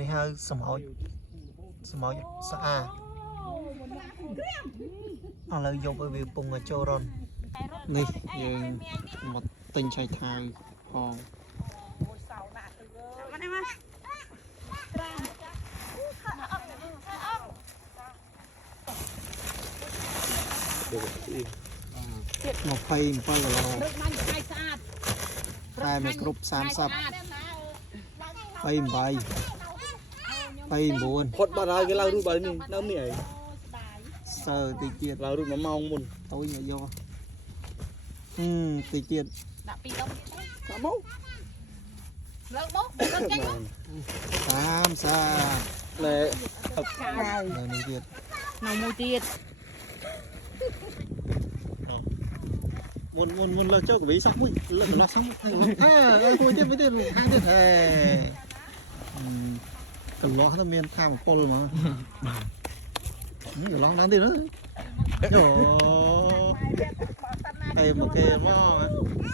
នេះហៅសម្អោចស្អាឥឡូវយកឲ្យវាពងចូលរននេះយើងមកទិញឆៃថាវផង27 គីឡូតែមិនគ្រប់30 29 ផុតបាត់ហើយគេឡើងរូបបាត់នេះនៅនេះហើយ សើតិចទៀត ឡើងរូប1 ម៉ោងមុន តូចមកយកតិចទៀត ដាក់2ដុំ តាមមក លើកមកលើកចេញមក តាមសា ណែ នៅនេះទៀត នៅមួយទៀត មុនលើកចូលកវីសោះមួយលើកកន្លោះសោះមួយមួយទៀតខាងទៀតហេកន្លោះទៅមានថាមពលមកកន្លោះដល់ទៀតយោតែមកគេមក